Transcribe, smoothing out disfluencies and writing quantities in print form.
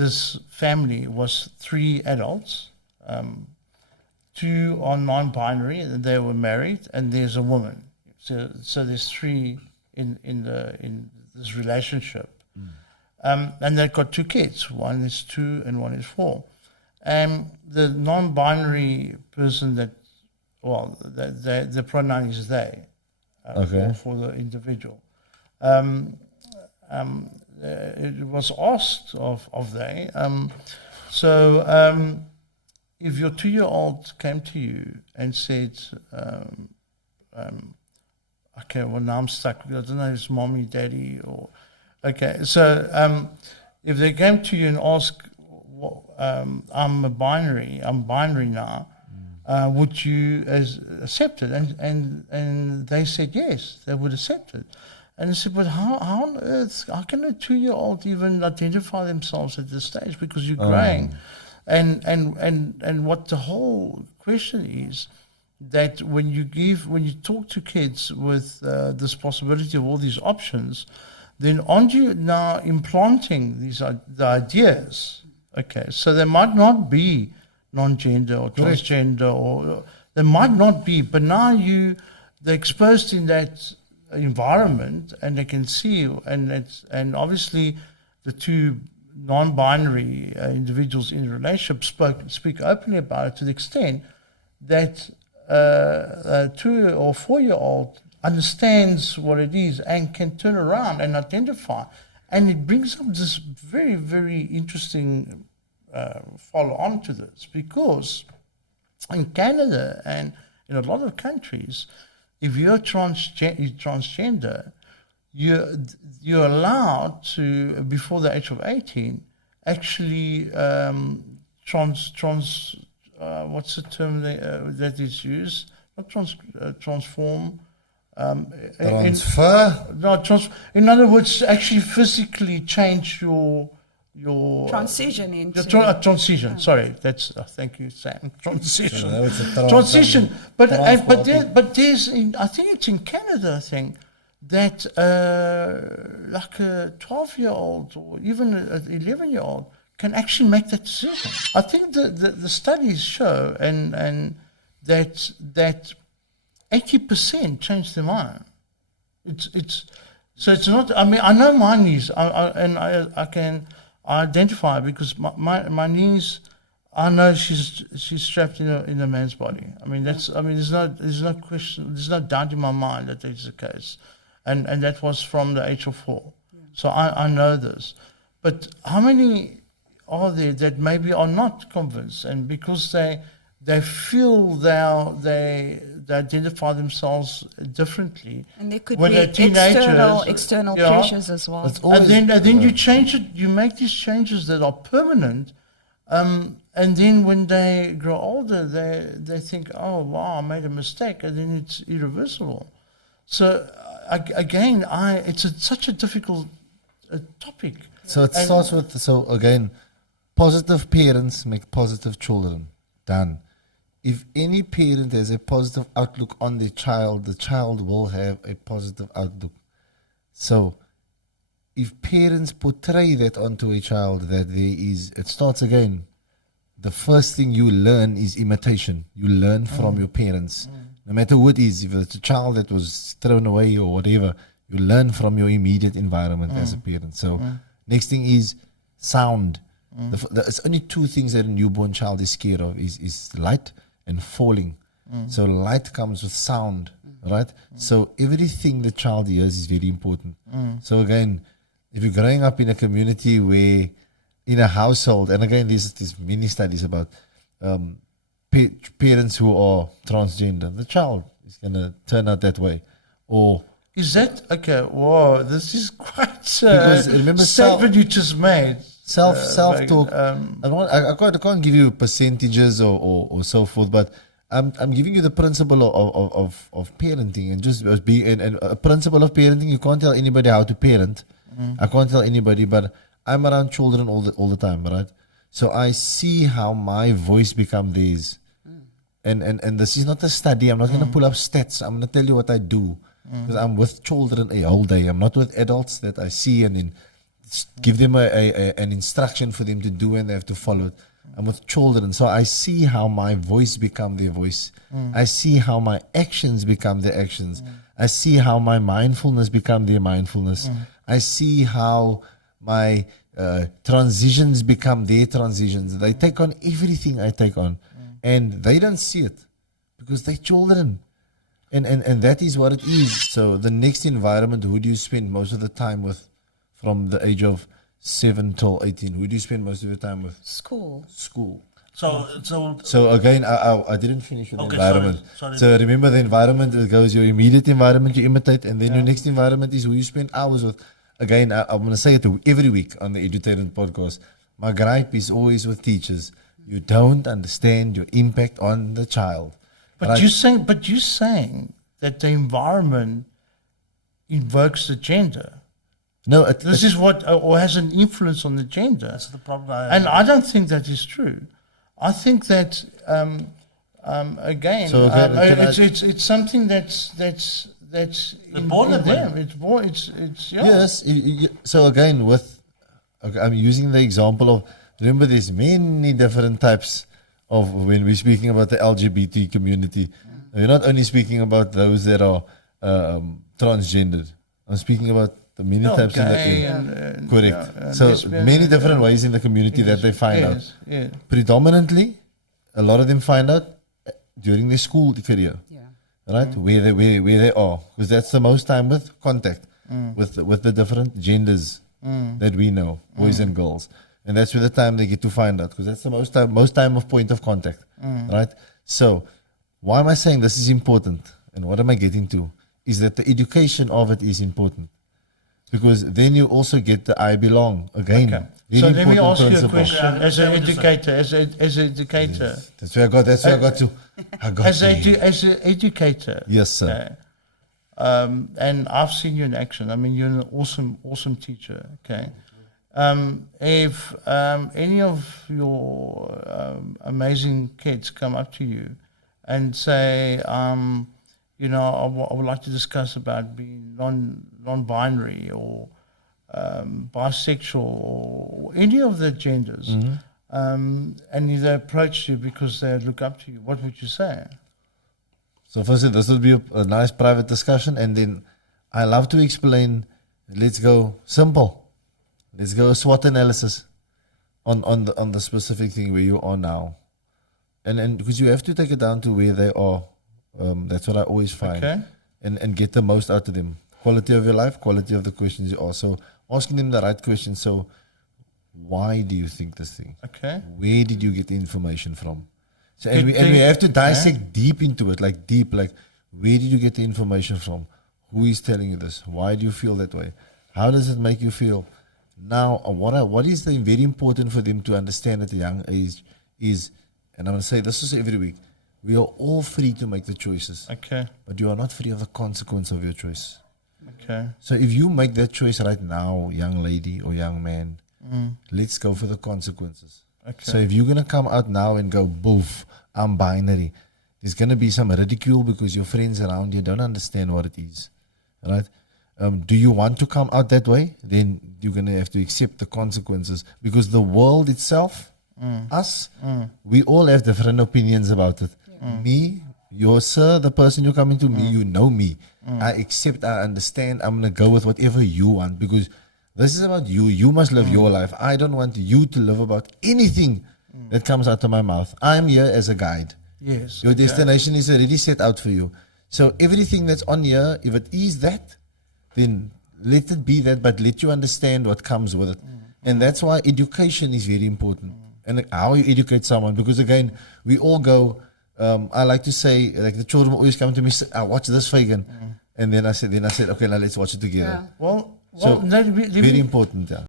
this family was 3 adults, 2 are non-binary, and they were married, and there's a woman. So there's 3 in this relationship, and they've got 2 kids. One is 2 and one is 4. And the non-binary person the pronoun is they, for the individual. It was asked of they. If your 2-year-old came to you and said, okay, well, now I'm stuck. I don't know if it's mommy, daddy, or... Okay, so if they came to you and asked, I'm binary now, would you accept it? And they said yes, they would accept it. And I said, but how on earth, how can a 2-year-old even identify themselves at this stage? Because you're growing. And what the whole question is, that when you talk to kids with this possibility of all these options, then aren't you now implanting the ideas? Okay, so they might not be non-gender or transgender, or they might not be, but now they're exposed in that environment, and they can see, and obviously the 2 non-binary individuals in a relationship speak openly about it, to the extent that a 2 or 4-year-old understands what it is and can turn around and identify. And it brings up this very, very interesting follow-on to this, because in Canada and in a lot of countries, if you're transgender, you're allowed to, before the age of 18, actually what's the term that is used? Not transform. Transfer? In other words, actually physically change your transition into transition. Sorry, that's thank you, Sam. Transition. It's a transition. But there's I think it's in Canada. I think that like a 12-year-old or even an 11-year-old can actually make that decision. I think the studies show and that 80% change their mind. So it's not. I mean, I know my niece, I can identify, because my niece, I know she's strapped in a man's body. I mean, there's no question, there's no doubt in my mind that is the case, and that was from the age of 4. Yeah. So I know this, but how many are there that maybe are not convinced, and because they feel they identify themselves differently, and there could when be they're teenagers, external pressures as well. And then you change it. You make these changes that are permanent, and then when they grow older, they think, oh wow, I made a mistake, and then it's irreversible. So again, it's such a difficult topic. So it starts with, again, positive parents make positive children. Done. If any parent has a positive outlook on the child will have a positive outlook. So if parents portray that onto a child, that it starts again. The first thing you learn is imitation. You learn from your parents. No matter what it is, if it's a child that was thrown away or whatever, you learn from your immediate environment as a parent. So next thing is sound. It's only 2 things that a newborn child is scared of, is light and falling. So light comes with sound, right? So everything the child hears is very important. So again, if you're growing up in a community where, in a household, and again, there's many studies about parents who are transgender, the child is going to turn out that way. Or is that okay? Whoa, this is quite because remember statement you just made. Self-talk. I can't give you percentages or so forth, but I'm giving you the principle of parenting, and just as being and a principle of parenting. You can't tell anybody how to parent. I can't tell anybody, but I'm around children all the time, right? So I see how my voice becomes theirs. And this is not a study. I'm not going to pull up stats. I'm going to tell you what I do, because I'm with children a whole day. I'm not with adults that I see and then give them an instruction for them to do, and they have to follow it. I'm with children, so I see how my voice become their voice. I see how my actions become their actions. I see how my mindfulness become their mindfulness. I see how my transitions become their transitions. They take on everything I take on, and they don't see it because they're children. And that is what it is. So the next environment, who do you spend most of the time with from the age of 7 till 18? Who do you spend most of your time with? School. School. So again, I didn't finish with the Okay, environment. sorry. So remember the environment, it goes your immediate environment you imitate, and then your next environment is who you spend hours with. Again, I'm going to say it every week on the Edutainment podcast. My gripe is always with teachers. You don't understand your impact on the child. But you're saying that the environment invokes the gender. No, This is what, or has an influence on the gender. that's the problem. And I don't think that is true. I think that again, So, okay, it's something that's born in that way. them. It's born. It's yeah. Yes. So again, I'm using the example of, remember there's many different types of, when we're speaking about the LGBT community. We're not only speaking about those that are transgendered. I'm speaking about the many types in gay the and correct. So lesbian, many different ways in the community that they find out. Yes, yeah. Predominantly, a lot of them find out during their school career. Yeah. Right, where they are, because that's the most time with contact with the different genders that we know, boys and girls, and that's where the time they get to find out, because that's the most time of point of contact, right? So, why am I saying this is important, and what am I getting to? Is that the education of it is important, because then you also get the I belong again. Okay. Very So let me important ask you a principle. question as an educator. As an educator, That's where I got. That's where I got to. I got as to. as an educator. Yes, sir. Okay. And I've seen you in action. I mean, you're an awesome teacher. Okay. If any of your amazing kids come up to you and say, you know, I would like to discuss about being non-binary or bisexual or any of the genders, and they approach you because they look up to you, what would you say? So firstly, this would be a nice private discussion, and then I love to explain. Let's go simple. Let's go a SWOT analysis on the specific thing where you are now, and because you have to take it down to where they are. That's what I always find, Okay. and get the most out of them. Quality of your life, quality of the questions you ask. So asking them the right questions. So why do you think this thing? Okay. Where did you get the information from? So and we have to dissect deep into it, like where did you get the information from? Who is telling you this? Why do you feel that way? How does it make you feel? Now, what is the very important for them to understand at a young age is, and I'm going to say this is every week, we are all free to make the choices, Okay. but you are not free of the consequence of your choice. Okay. So if you make that choice right now, young lady or young man, let's go for the consequences. Okay. So if you're going to come out now and go, boof, I'm binary, there's going to be some ridicule because your friends around you don't understand what it is, right? Do you want to come out that way? Then you're going to have to accept the consequences, because the world itself, us, we all have different opinions about it. Me, your sir, the person you're coming to, me, you know me. I accept, I understand, I'm going to go with whatever you want, because this is about you. You must live your life. I don't want you to live about anything that comes out of my mouth. I'm here as a guide. Yes. Your okay. destination is already set out for you. So everything that's on here, if it is that, then let it be that, but let you understand what comes with it. And that's why education is very important. And how you educate someone, because again, we all go, I like to say, like the children always come to me, I watch this Fagan. And then I said, okay, now let's watch it together. Yeah. Well, So, let me- very important, yeah.